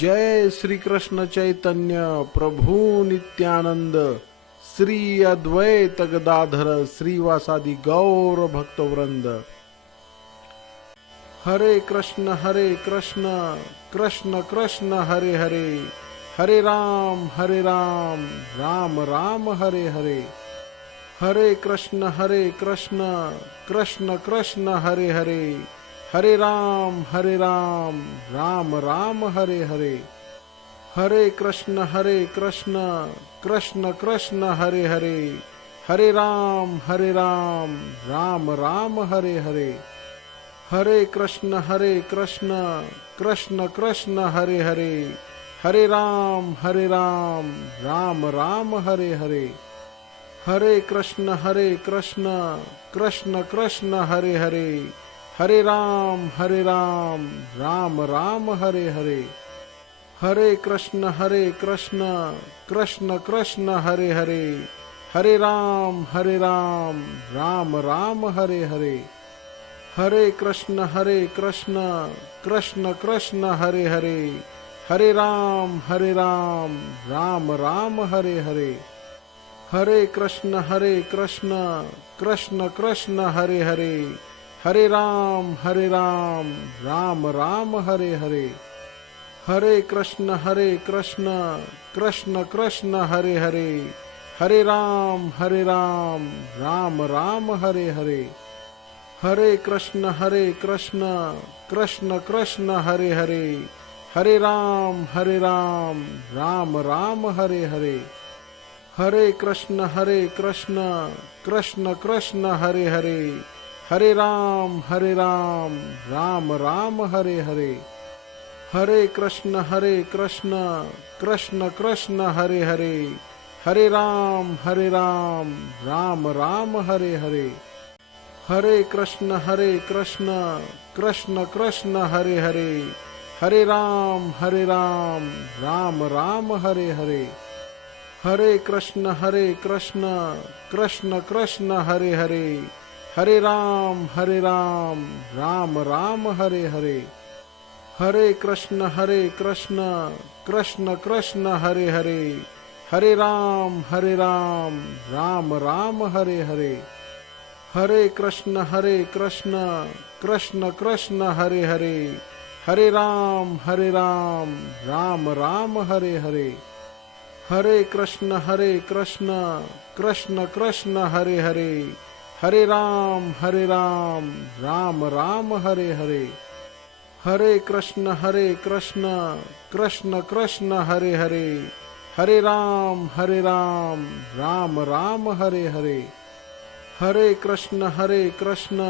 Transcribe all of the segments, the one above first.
Jai Shri Krishna Chaitanya Prabhu Nityanand Shri Advaita Gadadhar श्रीवासादि Gaur भक्तवृंद। Hare Krishna Krishna Krishna Hare Hare, Hare Ram Ram Ram Hare Hare. Hare Krishna Krishna Krishna Hare Hare, Hare Ram Ram Ram Hare Hare. Hare Krishna Krishna Krishna Hare Hare, Hare Ram Ram Ram Hare Hare. Hare Krishna Krishna Krishna Hare Hare, Hare Ram Ram Ram Hare Hare. Hare Krishna Krishna Krishna Hare Hare, Hare Ram Ram Ram Hare Hare. Hare Krishna Krishna Krishna Hare Hare, Hare Ram Ram Ram Hare Hare. Hare Krishna Krishna Krishna Hare Hare, Hare Ram Ram Ram Hare Hare. Hare Krishna Krishna Krishna Hare Hare, Hare Ram Ram Ram Hare Hare. Hare Krishna Krishna Krishna Hare Hare, Hare Ram Ram Ram Hare Hare. Hare Krishna Krishna Krishna Hare Hare, Hare Ram Ram Ram Hare Hare. Hare Krishna Krishna Krishna Hare Hare, Hare Ram Ram Ram Hare Hare. Hare Krishna Krishna Krishna Hare Hare, Hare Ram Ram Ram Hare Hare. Hare Krishna Krishna Krishna Hare Hare, Hare Ram Ram Ram Hare Hare. Hare Krishna Krishna Krishna Hare Hare, Hare Ram Ram Ram Hare Hare. Hare Krishna Krishna Krishna Hare Hare, Hare Ram Ram Ram Hare Hare. Hare Krishna Krishna Krishna Hare Hare, Hare Ram Ram Ram Hare Hare. Hare Krishna Krishna Krishna Hare Hare, Hare Ram Ram Ram Hare Hare. Hare Krishna Krishna Krishna Hare Hare, Hare Ram Ram Ram Hare Hare. Hare Krishna Krishna Krishna Hare Hare, Hare Ram Ram Ram Hare Hare. Hare Krishna Krishna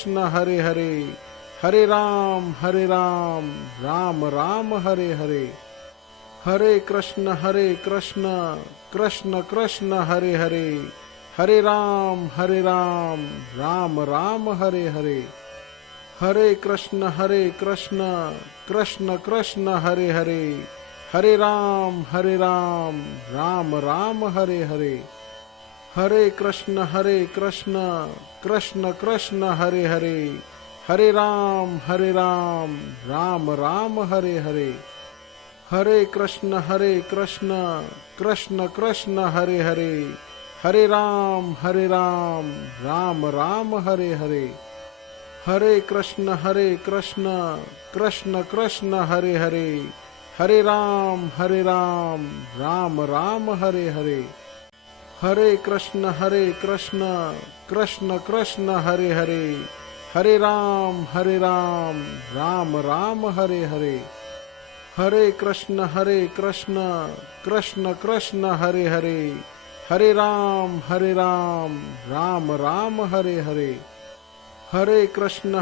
Krishna Hare Hare, Hare Ram Ram Ram Hare Hare. Hare Krishna Krishna Krishna Hare Hare, Hare Ram Ram Ram Hare Hare. Hare Krishna Krishna Krishna Hare Hare, Hare Ram Ram Ram Hare Hare. Hare Krishna Krishna Krishna Hare Hare, Hare Ram Ram Ram Hare Hare. Hare Krishna Krishna Krishna Hare Hare, Hare Ram Ram Ram Hare Hare. Hare Krishna Krishna Krishna Hare Hare, Hare Ram Ram Ram Hare Hare. Hare Krishna Krishna Krishna Hare Hare, Hare Ram Ram Ram Hare Hare. Hare Krishna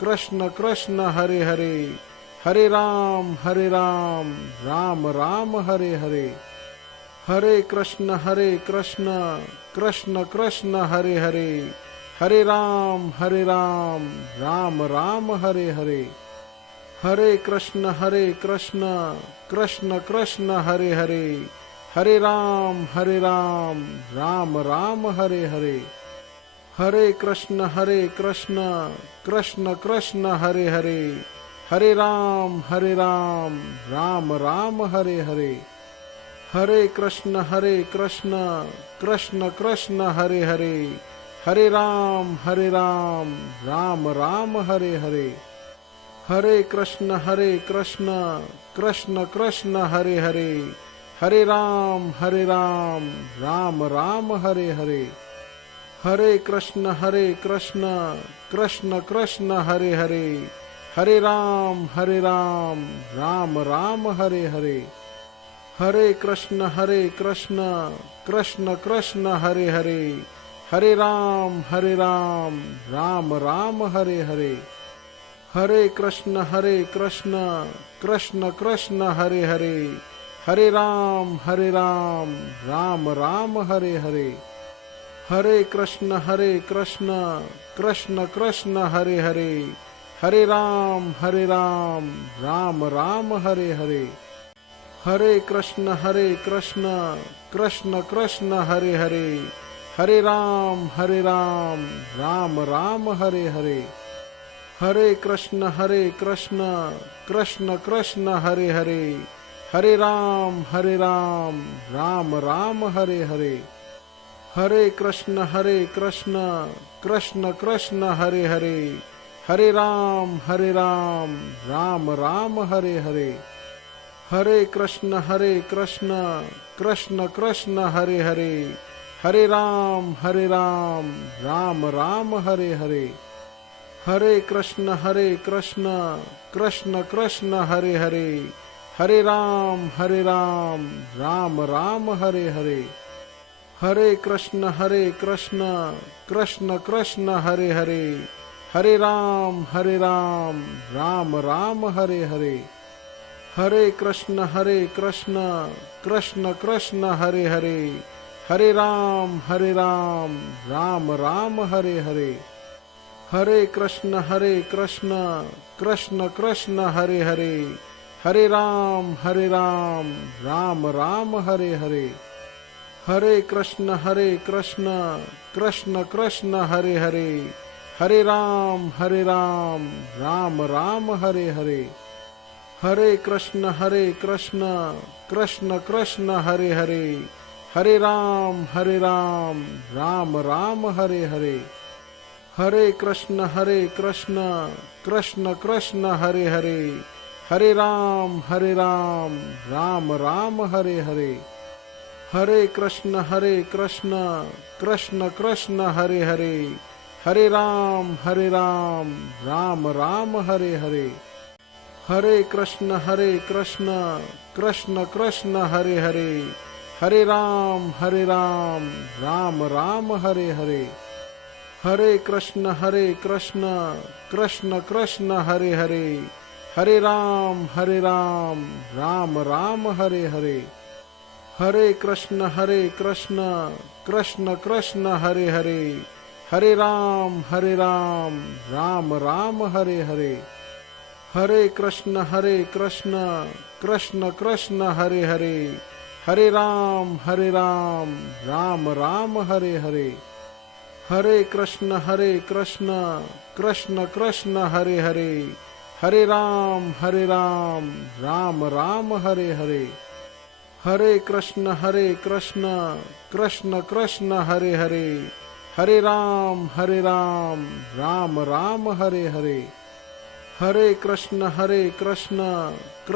Krishna Krishna Hare Hare, Hare Ram Ram Ram Hare Hare. Hare Krishna Krishna Krishna Hare Hare, Hare Ram Ram Ram Hare Hare. Hare Krishna Krishna Krishna Hare Hare, Hare Ram Ram Ram Hare Hare. Hare Krishna Krishna Krishna Hare Hare, Hare Ram Ram Ram Hare Hare. Hare Krishna Krishna Krishna Hare Hare. Hare Ram Ram Ram Hare Hare. Hare Krishna Krishna Krishna Hare Hare. Hare Ram Ram Ram Hare Hare. Hare Krishna Krishna Krishna Hare Hare. Hare Ram Ram Ram Hare Hare. Hare Krishna Krishna Krishna Hare Hare. Hare Ram Ram Ram Hare Hare. Hare Krishna Krishna Krishna Hare Hare. Hare Ram Ram Ram Hare Hare. Hare Krishna Krishna Krishna Hare Hare. Hare Ram Ram Ram Hare Hare. Hare Krishna Krishna Krishna Hare Hare. Hare Ram Ram Ram Hare Hare. Hare Krishna Krishna Krishna Hare Hare. Hare Ram Ram Ram Hare Hare. Hare Krishna Krishna Krishna Hare Hare. Hare Ram Ram Ram Hare Hare. Hare Krishna Krishna Krishna Hare Hare. Hare Ram Ram Ram Hare Hare. Hare Krishna Krishna Krishna Hare Hare. Hare Ram Ram Ram Hare Hare. Hare Krishna Krishna Krishna Hare Hare. Hare Ram Ram Ram Hare Hare. Hare Krishna Krishna Krishna Hare Hare. Hare Ram Ram Ram Hare Hare. Hare Krishna Krishna Krishna Hare Hare. Hare Ram Ram Ram Hare Hare. Hare Krishna Krishna Krishna Hare Hare. Hare Ram Ram Ram Hare Hare. Hare Krishna Krishna Krishna Hare Hare. Hare Ram Ram Ram Hare Hare. Hare Krishna Krishna Krishna Hare Hare. Hare Ram Ram Ram Hare Hare. Hare Krishna Krishna Krishna Hare Hare. Hare Ram Ram Ram Hare Hare. Hare Krishna Krishna Krishna Hare Hare. Hare Ram Ram Ram Hare Hare. Hare Krishna Krishna Krishna Hare Hare. Hare Ram Ram Ram Hare Hare. Hare Krishna Krishna Krishna Hare Hare. Hare Ram Ram Ram Hare Hare. Hare Krishna Krishna Krishna Hare Hare. Hare Ram Ram Ram Hare Hare. Hare Krishna Krishna Krishna Hare Hare. Hare Ram Ram Ram Hare Hare. Hare Krishna Krishna Krishna Hare Hare. Hare Ram Ram Ram Hare Hare. Hare Krishna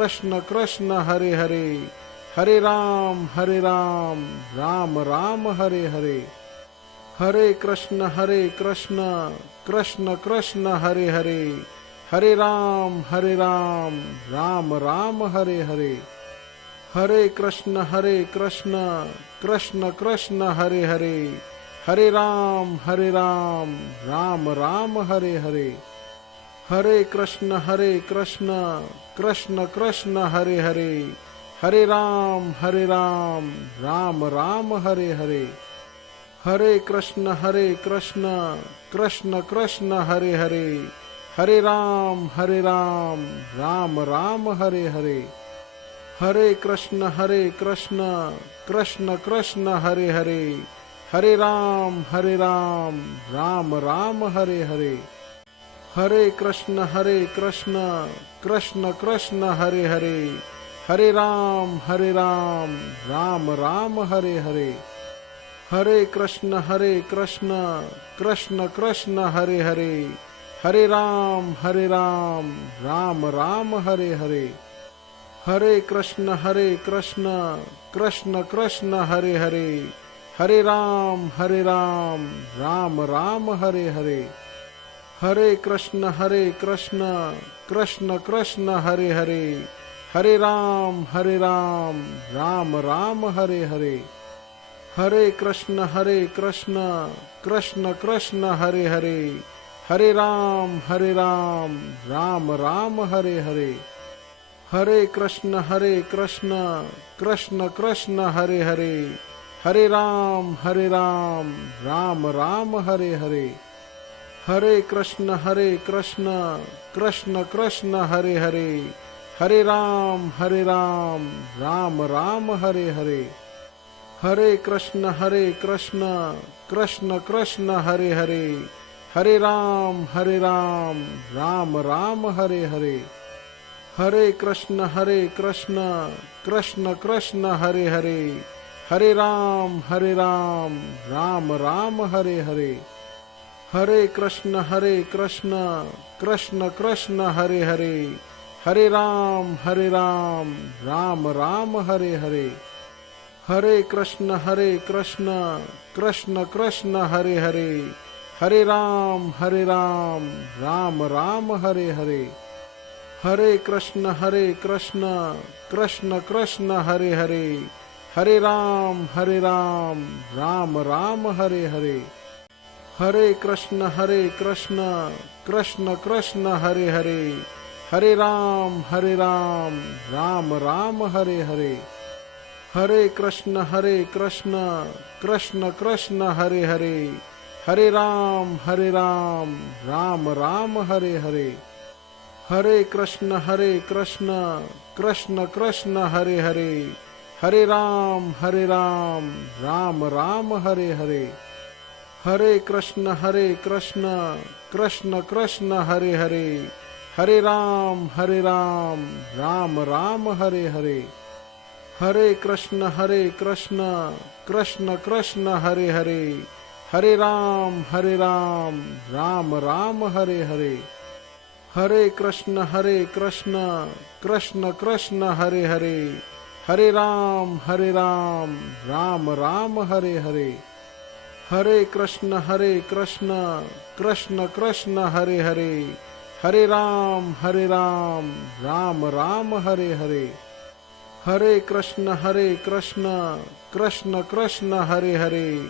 Krishna Krishna Hare Hare. Hare Ram Ram Ram Hare Hare. Hare Krishna Krishna Krishna Hare Hare. Hare Ram Ram Ram Hare Hare. Hare Krishna Krishna Krishna Hare Hare. Hare Ram Ram Ram Hare Hare. Hare Krishna Krishna Krishna Hare Hare. Hare Ram Ram Ram Hare Hare. Hare Krishna Krishna Krishna Hare Hare. Hare Ram Ram Ram Hare Hare. Hare Krishna Krishna Krishna Hare Hare. Hare Ram Ram Ram Hare Hare. Hare Krishna Krishna Krishna Hare Hare, Hare Ram Ram Ram Hare Hare. Hare Krishna Krishna Krishna Hare Hare, Hare Ram Ram Ram Hare Hare. Hare Krishna Krishna Krishna Hare Hare, Hare Ram Ram Ram Hare Hare. Hare Krishna Krishna Krishna Hare Hare, Hare Ram Ram Ram Hare Hare. Hare Krishna Krishna Krishna Hare Hare, Hare Ram Ram Ram Hare Hare. Hare Krishna Krishna Krishna Hare Hare, Hare Ram Ram Ram Hare Hare. Hare Krishna Krishna Krishna Hare Hare, Hare Ram Ram Ram Hare Hare. Hare Krishna Krishna Krishna Hare Hare, Hare Ram Ram Ram Hare Hare. Hare Krishna Krishna Krishna Hare Hare, Hare Ram Ram Ram Hare Hare. Hare Krishna Krishna Krishna Hare Hare, Hare Ram Ram Ram Hare Hare. Hare Krishna Krishna Krishna Hare Hare, Hare Ram Ram Ram Hare Hare. Hare Krishna Krishna Krishna Hare Hare, Hare Ram Ram Ram Hare Hare. Hare Krishna Krishna Krishna Hare Hare, Hare Ram Ram Ram Hare Hare. Hare Krishna Krishna Krishna Hare Hare, Hare Ram Ram Ram Hare Hare. Hare Krishna Krishna Krishna Hare Hare, Hare Ram Ram Ram Hare Hare. Hare Krishna Krishna Krishna Hare Hare, Hare Ram Ram Ram Hare Hare. Hare Krishna Krishna Krishna Hare Hare, Hare Ram Ram Ram Hare Hare. Hare Krishna Krishna Krishna Hare Hare, Hare Ram Ram Ram Hare Hare. Hare Krishna Krishna Krishna Hare Hare, Hare Ram Ram Ram Hare Hare. Hare Krishna Krishna Krishna Hare Hare, Hare Ram Ram Ram Hare Hare. Hare Krishna Krishna Krishna Hare Hare,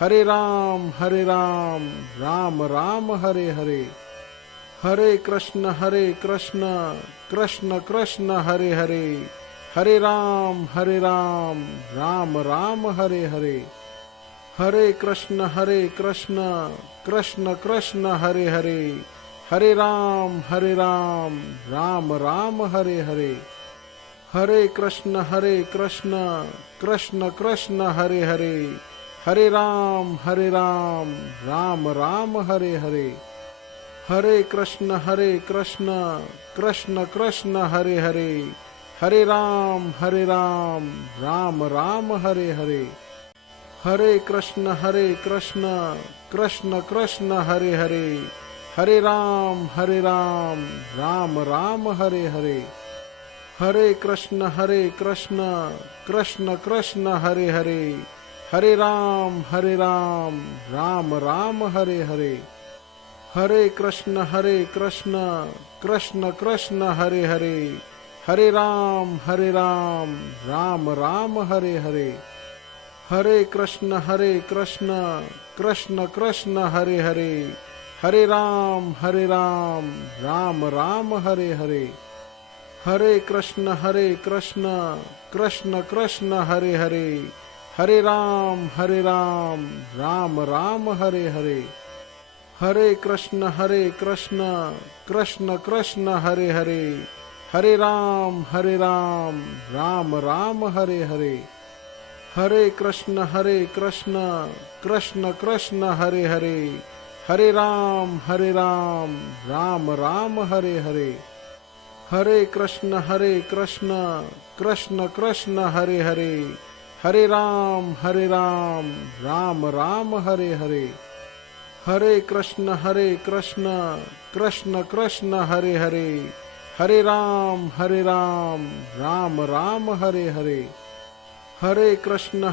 Hare Ram Ram Ram Hare Hare. Hare Krishna Krishna Krishna Hare Hare, Hare Ram Ram Ram Hare Hare. Hare Krishna Krishna Krishna Hare Hare, Hare Ram Ram Ram Hare Hare. Hare Krishna Krishna Krishna Hare Hare, Hare Ram Ram Ram Hare Hare. Hare Krishna Krishna Krishna Hare Hare, Hare Ram Ram Ram Hare Hare. Hare Krishna Krishna Krishna Hare Hare, Hare Ram Ram Ram Hare Hare. Hare Krishna Krishna Krishna Hare Hare, Hare Ram Ram Ram Hare Hare. Hare Krishna Krishna Krishna Hare Hare, Hare Ram Ram Ram Hare Hare. Hare Krishna Krishna Krishna Hare Hare, Hare Ram Ram Ram Hare Hare. Hare Krishna Krishna Krishna Hare Hare, Hare Ram Ram Ram Hare Hare. Hare Krishna Krishna Krishna Hare Hare, Hare Ram Ram Ram Hare Hare. Hare Krishna Krishna Krishna Hare Hare. Hare Ram Ram Ram Hare Hare. Hare Krishna Krishna Krishna Hare Hare. Hare Ram Ram Ram Hare Hare. Hare Krishna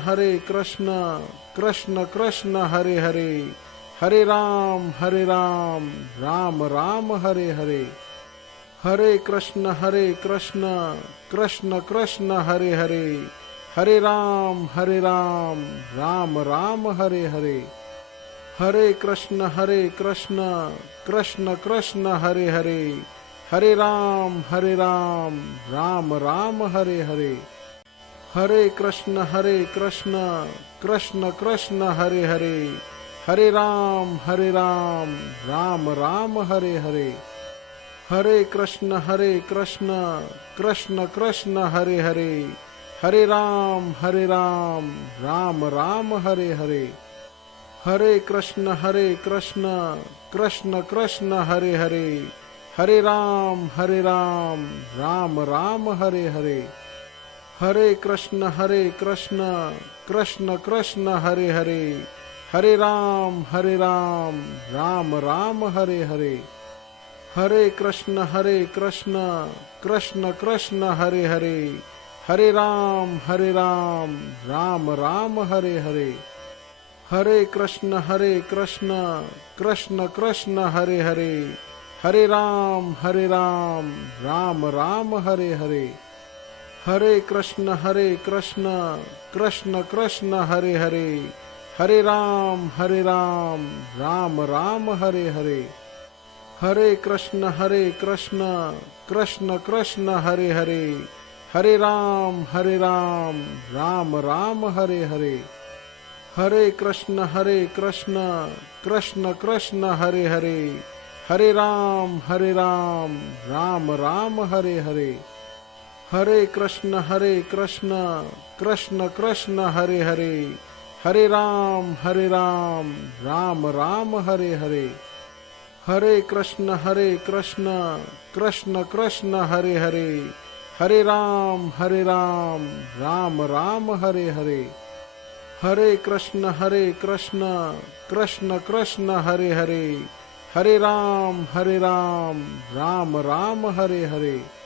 Krishna Krishna Hare Hare. Hare Ram Ram Ram Hare Hare. Hare Krishna Krishna Krishna Hare Hare. Hare Ram Ram Ram Hare Hare. Hare Krishna Krishna Krishna Hare Hare. Hare Ram Ram Ram Hare Hare. Hare Krishna Krishna Krishna Hare Hare. Hare Ram Ram Ram Hare Hare. Hare Krishna Krishna Krishna Hare Hare. Hare Ram Ram Ram Hare Hare. Hare Krishna Krishna Krishna Hare Hare. Hare Ram Ram Ram Hare Hare. Hare Krishna Krishna Krishna Hare Hare. Hare Ram Ram Ram Hare Hare. Hare Krishna Krishna Krishna Hare Hare. Hare Ram Ram Ram Hare Hare. Hare Krishna Krishna Krishna Hare Hare. Hare Ram Ram Ram Hare Hare. Hare Krishna Krishna Krishna Hare Hare. Hare Ram Ram Ram Hare Hare. Hare Krishna Krishna Krishna Hare Hare. Hare Ram Ram Ram Hare Hare. Hare Krishna Krishna Krishna Hare Hare. Hare Ram Ram Ram Hare Hare. Hare Krishna Krishna Krishna Hare Hare. Hare Ram Ram Ram Hare Hare. Hare Krishna Krishna Krishna Hare Hare. Hare Ram Ram Ram Hare Hare. Hare Krishna Krishna Krishna Hare Hare. Hare Ram Ram Ram Hare Hare.